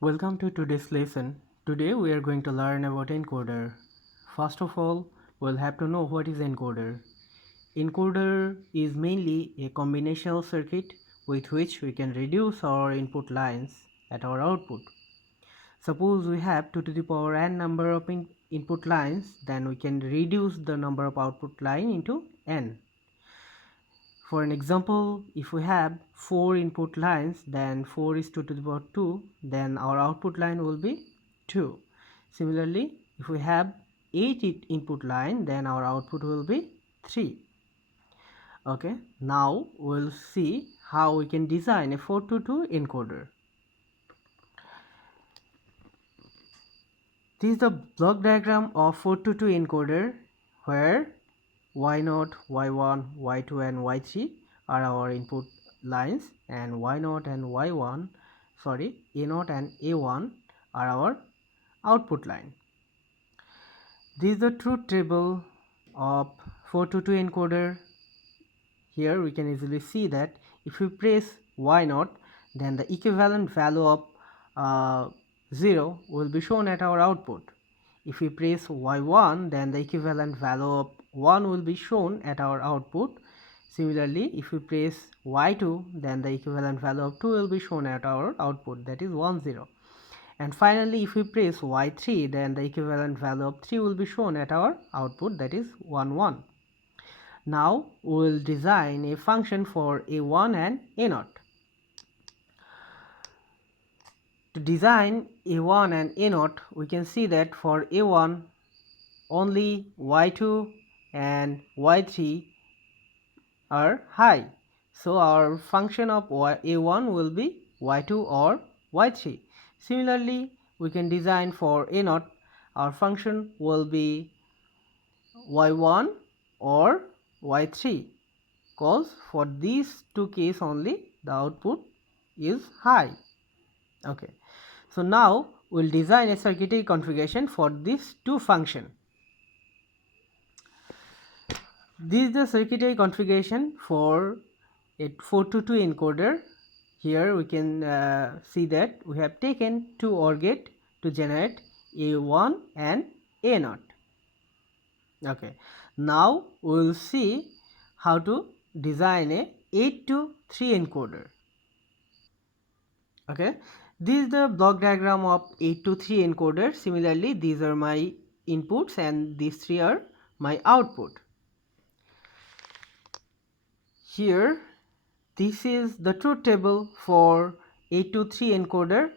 Welcome to today's lesson. Today we are going to learn about encoder. First of all, we'll have to know what is encoder. Encoder is mainly a combinational circuit with which we can reduce our input lines at our output. Suppose we have 2 to the power n number of input lines, then we can reduce the number of output line into n. For an example, if we have 4 input lines, then 4 is 2 to the power 2, then our output line will be 2. Similarly, if we have 8 input line, then our output will be 3. Okay, now we'll see how we can design a 4 to 2 encoder. This is the block diagram of 4 to 2 encoder where y0, y1, y2 and y3 are our input lines and y0 and y1 a0 and a1 are our output line. This is the truth table of 4 to 2 encoder. Here we can easily see that if we press y0, then the equivalent value of 0 will be shown at our output. If we press y1, then the equivalent value of 1 will be shown at our output. Similarly, if we press y2, then the equivalent value of 2 will be shown at our output, that is 1 0. And finally, if we press y3, then the equivalent value of 3 will be shown at our output, that is 1 1. Now we will design a function for a1 and a0. To design a1 and a0, we can see that for a1 only y2 and y3 are high, so our function of a1 will be y2 or y3. Similarly, we can design for a0, our function will be y1 or y3, cause for these two cases only the output is high. Okay, so now we'll design a circuitry configuration for these two functions. This is the circuitry configuration for a 4 to 2 encoder. Here we can see that we have taken two OR gate to generate A1 and A0. Okay, now we will see how to design a 8 to 3 encoder. Okay, this is the block diagram of 8 to 3 encoder. Similarly, these are my inputs and these three are my output. Here, this is the truth table for 8 to 3 encoder.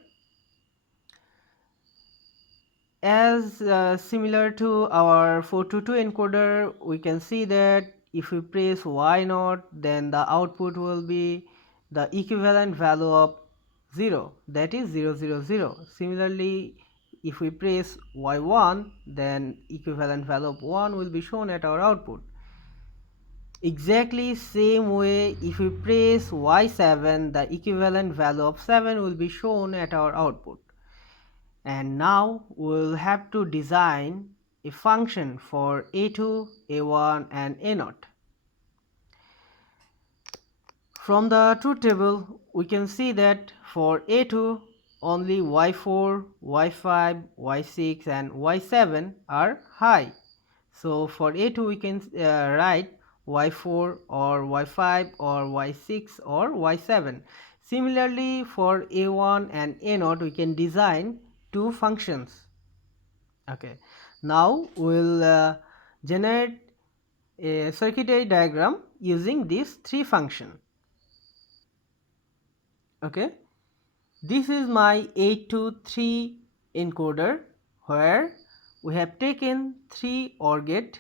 As similar to our 4 to 2 encoder, we can see that if we press y0, then the output will be the equivalent value of 0, that is 0 0 0. Similarly, if we press y1, then equivalent value of 1 will be shown at our output. Exactly same way, if we press y7, the equivalent value of 7 will be shown at our output. And now we'll have to design a function for a2, a1 and a0. From the truth table, we can see that for a2 only y4, y5, y6 and y7 are high. So for a2 we can write y4 or y5 or y6 or y7. Similarly, for a1 and a0 we can design two functions. Okay, now we'll generate a circuitry diagram using these three functions. Okay, this is my 8 to 3 encoder where we have taken 3 OR gate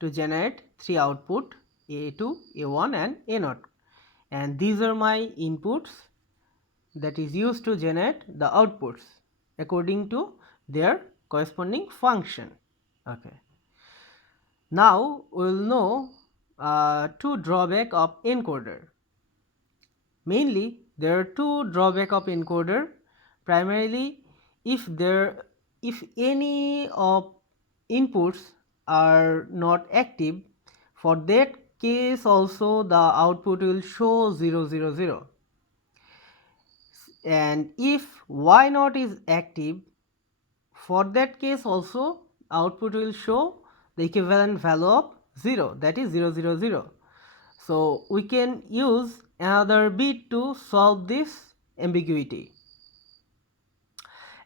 to generate 3 output A2, A1 and A0, and these are my inputs that is used to generate the outputs according to their corresponding function. Okay, now we will know two drawback of encoder. Mainly there are two drawback of encoder. Primarily, if any of inputs are not active, for that case also the output will show 0 0 0. and if y naught is active, for that case also output will show the equivalent value of 0, that is 0 0 0. So we can use another bit to solve this ambiguity.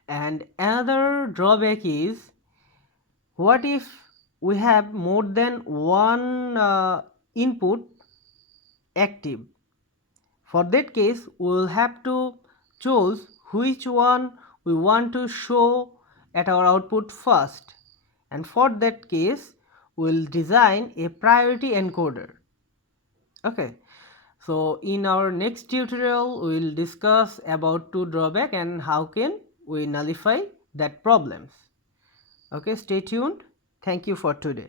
And another drawback is, what if we have more than one input active? For that case, we will have to choose which one we want to show at our output first, and for that case we will design a priority encoder. Okay, so in our next tutorial we will discuss about two drawback and how can we nullify that problems. Okay, stay tuned. Thank you for today.